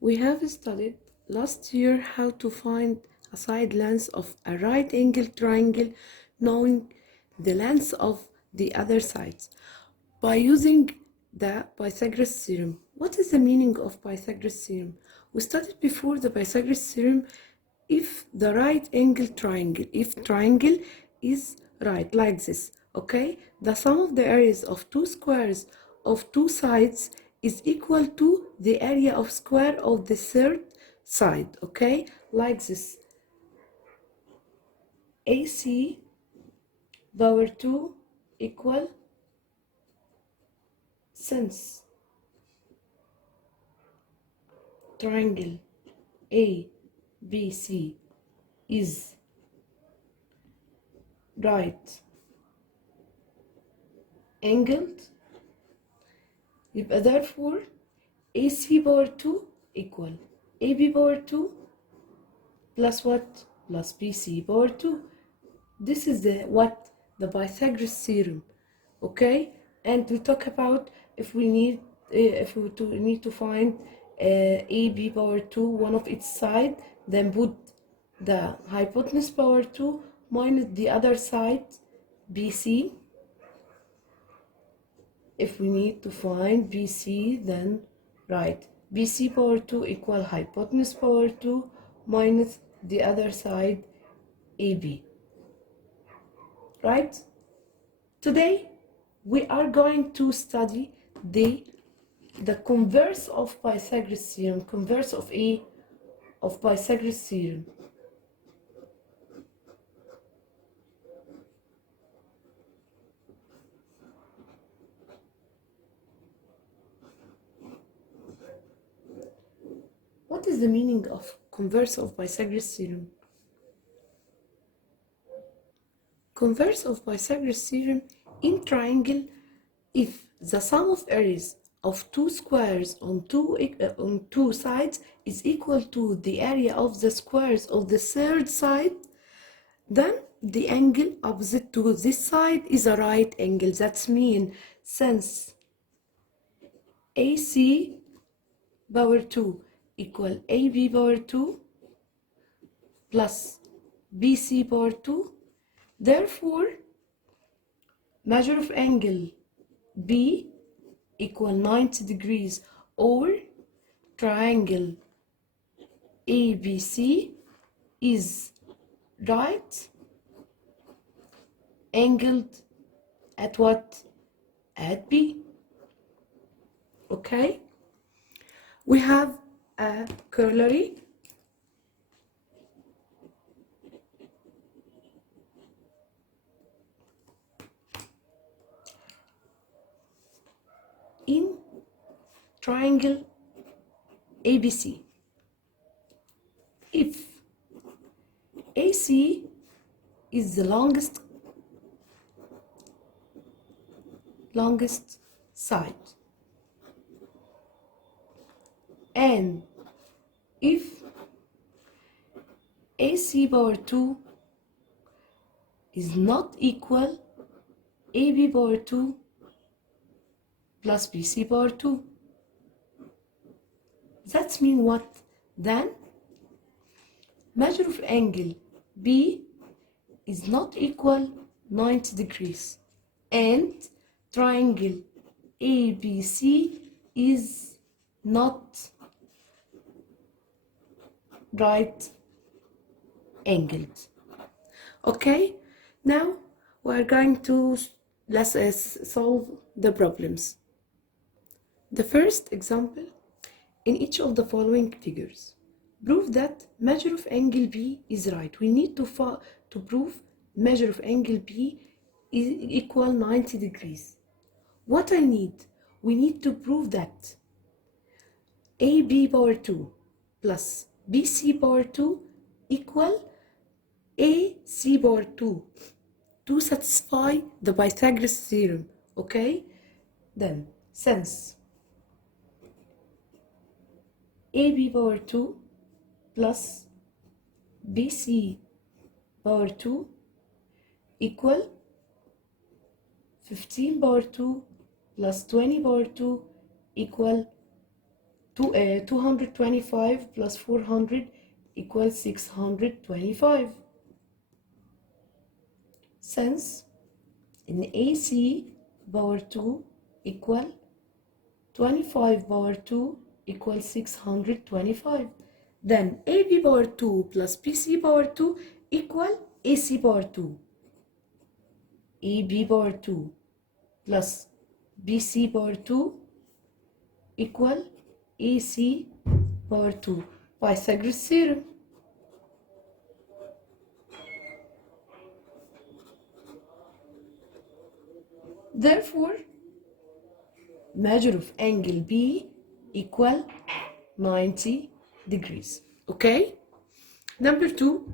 We have studied last year how to find a side length of a right angle triangle knowing the length of the other sides by using the Pythagoras theorem. What is the meaning of Pythagoras theorem? We studied before the Pythagoras theorem if the right angle triangle, if triangle is right like this, okay, the sum of the areas of two squares of two sides is equal to the area of square of the third side, okay, like this. AC power 2 equal, since triangle ABC is right angled, يبقى therefore AC power 2 equal AB power 2 plus what? Plus BC power 2. This is the Pythagoras theorem, okay? And we talk about if we need to find AB power 2, one of its side, then put the hypotenuse power 2 minus the other side BC. If we need to find BC, then write BC power 2 equal hypotenuse power 2 minus the other side AB. Right? Today we are going to study the converse of Pythagoras theorem, converse of Pythagoras theorem. What is the meaning of converse of Pythagoras theorem? Converse of Pythagoras theorem in triangle, if the sum of areas of two squares on two sides is equal to the area of the squares of the third side, then the angle opposite to this side is a right angle. That's mean since AC power 2 equal AB power 2 plus BC power 2, therefore measure of angle B equal 90 degrees, or triangle ABC is right angled at what? At B. Okay? We have a corollary. In triangle ABC, if AC is the longest side, and if AC power 2 is not equal AB power 2 plus BC power 2, that means what? Then measure of angle B is not equal 90 degrees, and triangle ABC is not right angled. Okay, now we're going to solve the problems. The first example, in each of the following figures, prove that measure of angle B is right. We need to prove measure of angle B is equal 90 degrees. What I need? We need to prove that AB power 2 plus BC power 2 equal AC power 2 to satisfy the Pythagoras theorem, okay? Then, since AB power 2 plus BC power 2 equal 15 power 2 plus 20 power 2 equal 225 plus 400 equals 625. Since in AC power 2 equal 25 power 2 equals 625. Then AB power 2 plus BC power 2 equal AC power 2. AB power 2 plus BC power 2 equal AC power 2. Pythagoras theorem. Therefore, measure of angle B equal 90 degrees. Okay? Number 2,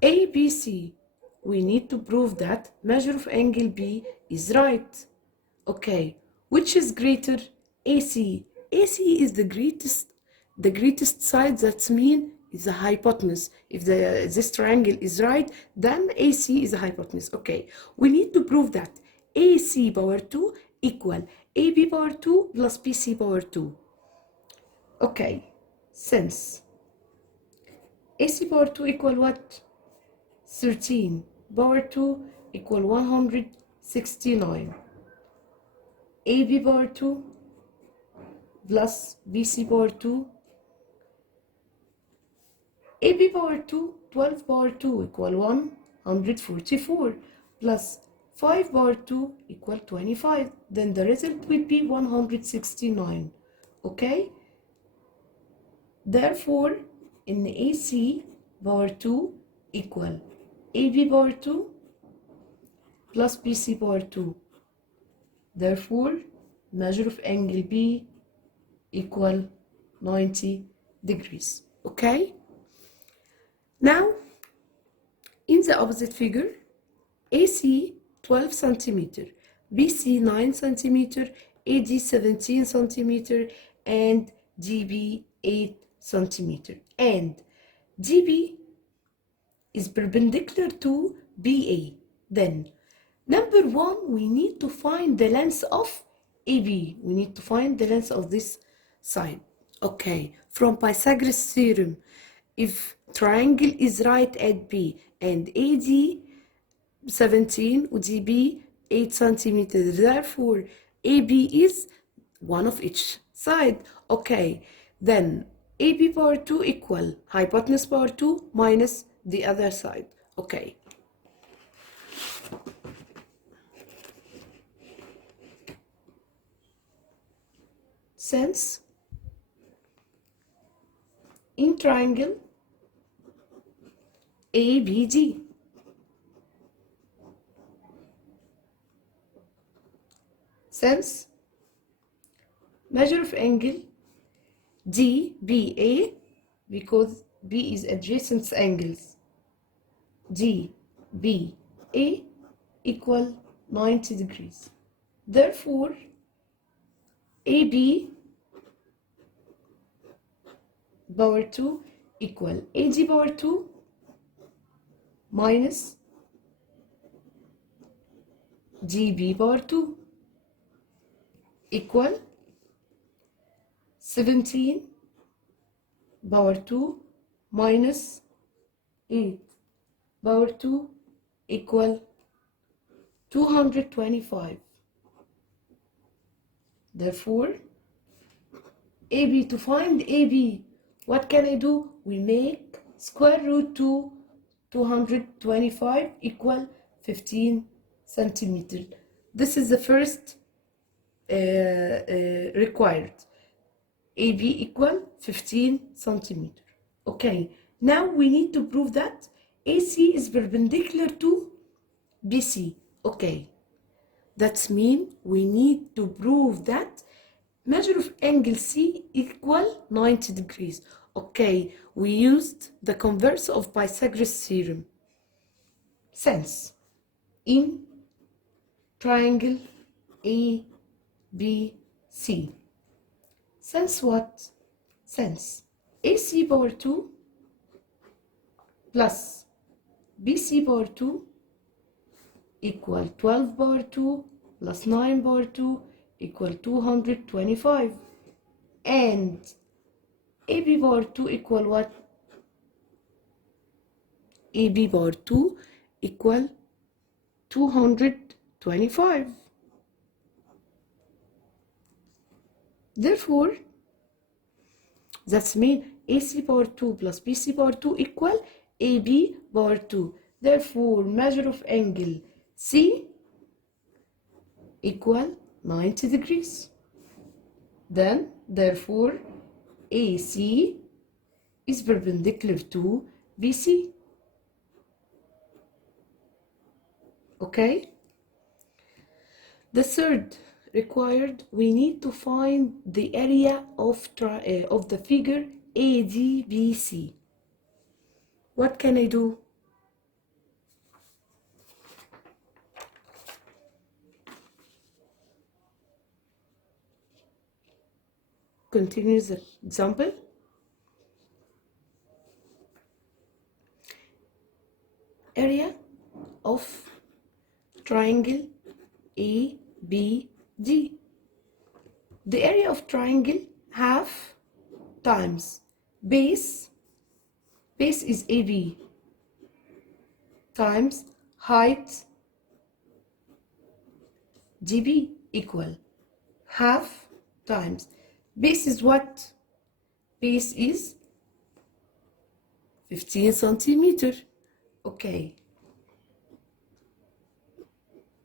ABC. We need to prove that measure of angle B is right. Okay, which is greater? AC. AC is the greatest side. That means is the hypotenuse. If this triangle is right, then AC is the hypotenuse. Okay, we need to prove that AC power 2 equal AB power 2 plus BC power 2. Okay, since AC power 2 equal what? 13 power 2 equal 169. AB power 2 plus BC power 2. AB power 2, 12 power 2 equal 144 plus 5 power 2 equal 25. Then the result will be 169. Okay? Therefore, in AC power 2 equal AB power 2 plus BC power 2. Therefore, measure of angle B equal 90 degrees. Okay? Now, in the opposite figure, AC 12 centimeter, BC 9 centimeter, AD 17 centimeter, and GB 8 centimeter. And GB is perpendicular to BA. Then, number 1, we need to find the length of AB. We need to find the length of this side. Okay, from Pythagoras theorem, if triangle is right at B and AD 17 and GB 8 centimeters, therefore AB is one of each side. Okay, then AB power 2 equal hypotenuse power 2 minus the other side. Okay. Since in triangle ABD, since measure of angle DBA, because B is adjacent angles, DBA equal 90 degrees. Therefore, AB power 2 equal AD power 2 minus GB power 2 equal 17 power 2 minus 8 power 2 equal 225. Therefore, AB, to find AB, what can I do? We make square root 225 equal 15 centimeters. This is the first required. AB equal 15 centimeters. Okay, now we need to prove that AC is perpendicular to BC. Okay, that means we need to prove that measure of angle C equal 90 degrees. Okay, we used the converse of Pythagoras theorem. Since in triangle ABC, since what? Since AC power 2 plus BC power 2 equal 12 power 2 plus 9 power 2 equal 225. and AB power 2 equal what? AB power 2 equal 225. Therefore, that's mean AC power 2 plus BC power 2 equal AB power 2. Therefore, measure of angle C equal 90 degrees. Then, therefore, AC is perpendicular to BC. Okay? The third required, we need to find the area of the figure ADBC. What can I do? Continue the example. Area of triangle ABD. The area of triangle half times base is AB, times height GB equal half times base is what? Base is 15 centimeter. Okay.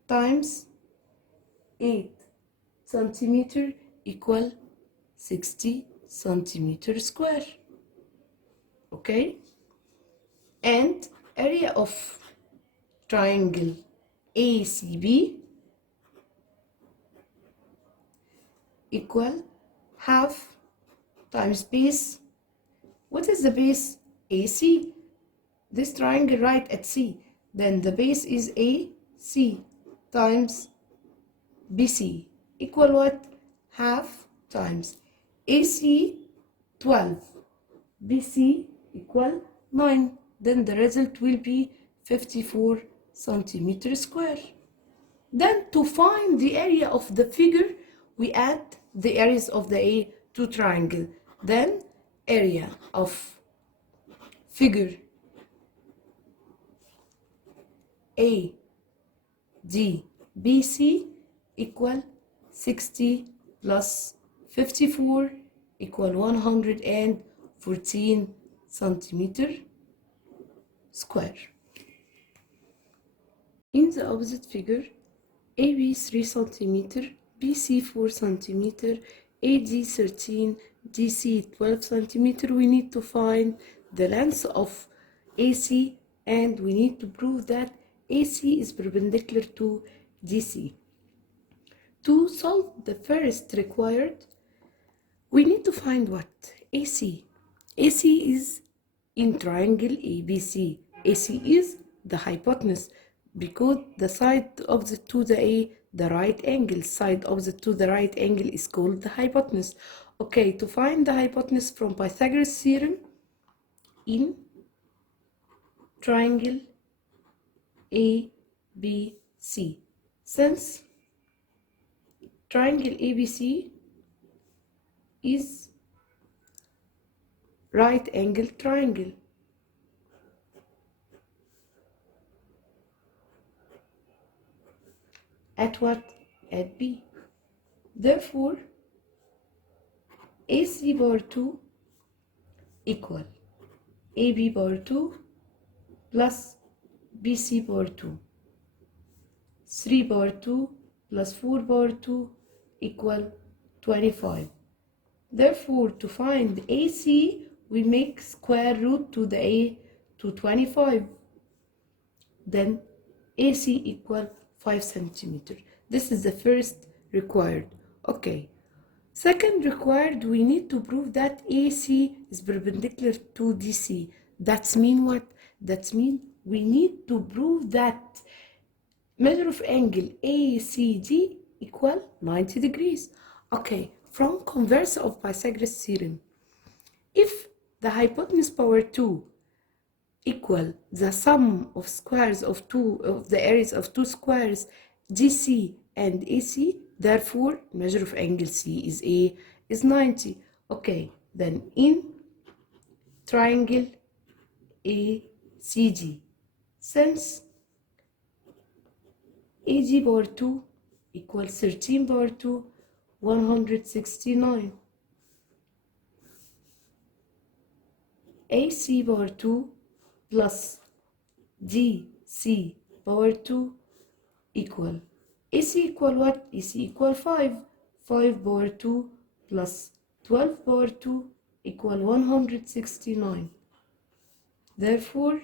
Times 8 centimeter equal 60 centimeter square. Okay. And area of triangle ACB equal half times base. What is the base? AC. This triangle right at C. Then the base is AC times BC equal what? Half times AC 12, BC equal 9. Then the result will be 54 centimeter square. Then to find the area of the figure, we add the areas of the A2 triangle. Then area of figure ADBC equal 60 plus 54 equal 114 centimeter square. In the opposite figure, AB 3 centimeter, BC 4 centimeter, AD 13, DC 12 centimeter, we need to find the length of AC and we need to prove that AC is perpendicular to DC. To solve the first required, we need to find what? AC. AC is in triangle ABC. AC is the hypotenuse because the side opposite to the A, the right angle, side opposite to the right angle is called the hypotenuse. Okay, to find the hypotenuse from Pythagoras theorem in triangle ABC. Since triangle ABC is right angle triangle. At what? At B. Therefore, AC power 2 equal AB power 2 plus BC power 2. 3 power 2 plus 4 power 2 equal 25. Therefore, to find AC, we make square root to the A to 25. Then AC equal 5 centimeter. This is the first required. Okay. Second required, we need to prove that AC is perpendicular to DC. That's mean what? That means we need to prove that measure of angle ACD equal 90 degrees. Okay, from converse of Pythagoras theorem, if the hypotenuse power 2 equal the sum of squares of the areas of two squares DC and AC, therefore measure of angle C is 90. Okay, then in triangle ACG, since AG power 2 equals 13 power 2, 169. AC power 2 plus DC power 2 equal. AC equal what? AC equal 5. 5 power 2 plus 12 power 2 equal 169. Therefore,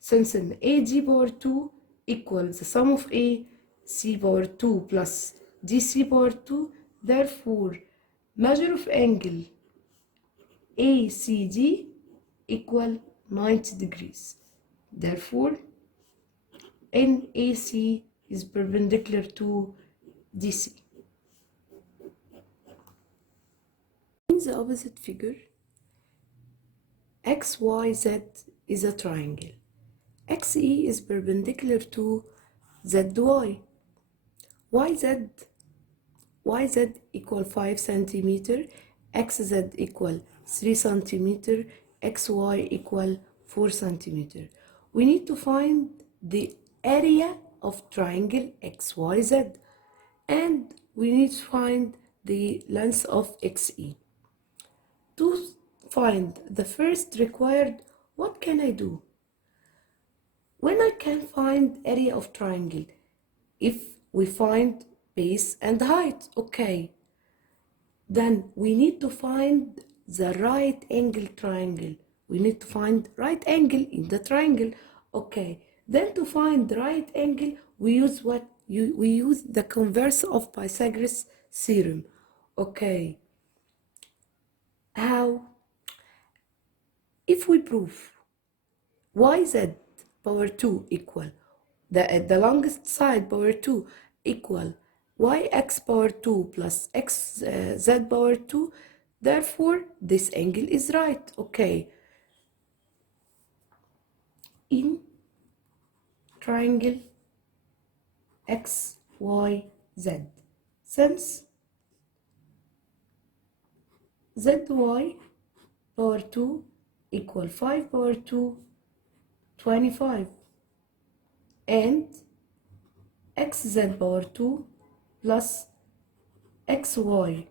since an AG power 2 equals the sum of AC power 2 plus DC power 2, therefore, measure of angle ACG equal 90 degrees. Therefore, NAC is perpendicular to DC. In the opposite figure, XYZ is a triangle. XE is perpendicular to ZY. YZ equal 5 centimeter, XZ equal 3 centimeter, XY equal 4 centimeter. We need to find the area of triangle XYZ, and we need to find the length of XE. To find the first required, what can I do? When I can find area of triangle, if we find base and height, okay, then we need to find the right angle triangle. We need to find right angle in the triangle. Okay, then to find the right angle, we use what? We use the converse of Pythagoras theorem. Okay, how? If we prove YZ power 2 equal the longest side power 2 equal yx power 2 plus xz power 2, therefore this angle is right. Okay, in triangle XYZ, since ZY power 2 equal 5 power 2, 25, and xz power 2 plus xy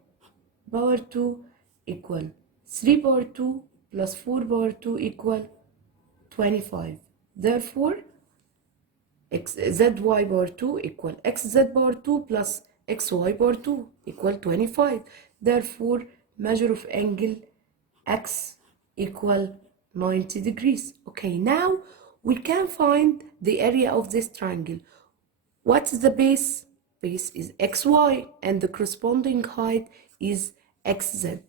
power 2 equal 3 power 2 plus 4 power 2 equal 25. Therefore, zy power 2 equal xz power 2 plus xy power 2 equal 25. Therefore, measure of angle x equal 90 degrees. Okay, now we can find the area of this triangle. What's the base? Base is xy and the corresponding height is xz.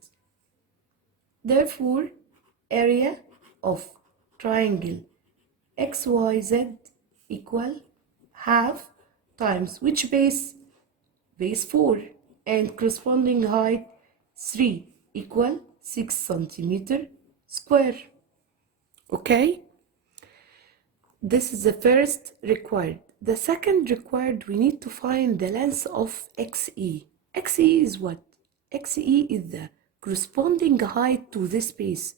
Therefore, area of triangle XYZ equal half times which base? Base 4, and corresponding height 3 equal 6 centimeter square. Okay? This is the first required. The second required, we need to find the length of XE. XE is what? XE is the corresponding height to this base.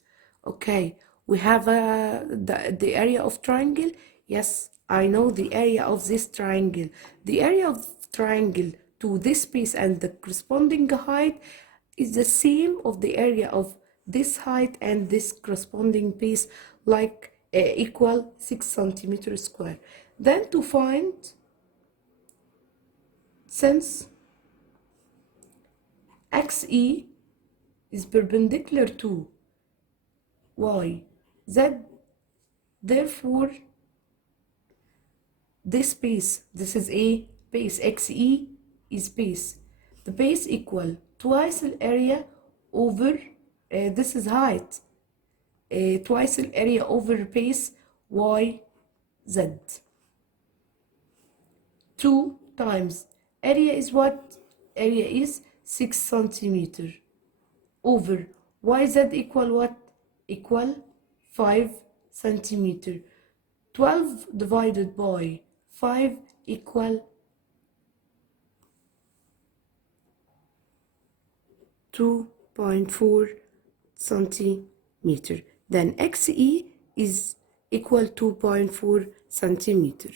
Okay, we have the area of triangle. Yes, I know the area of this triangle. The area of triangle to this base and the corresponding height is the same of the area of this height and this corresponding base, like equal 6 centimeter square. Then to find, since XE is perpendicular to YZ, therefore this base, this is a base, XE is base. The base equal twice the area over, this is height, twice the area over base YZ. 2 times area is what? Area is 6 centimeter over YZ equal what? Equal 5 centimeter. 12 divided by 5 equal 2 0.4 centimeter. Then XE is equal to 0.4 centimeter.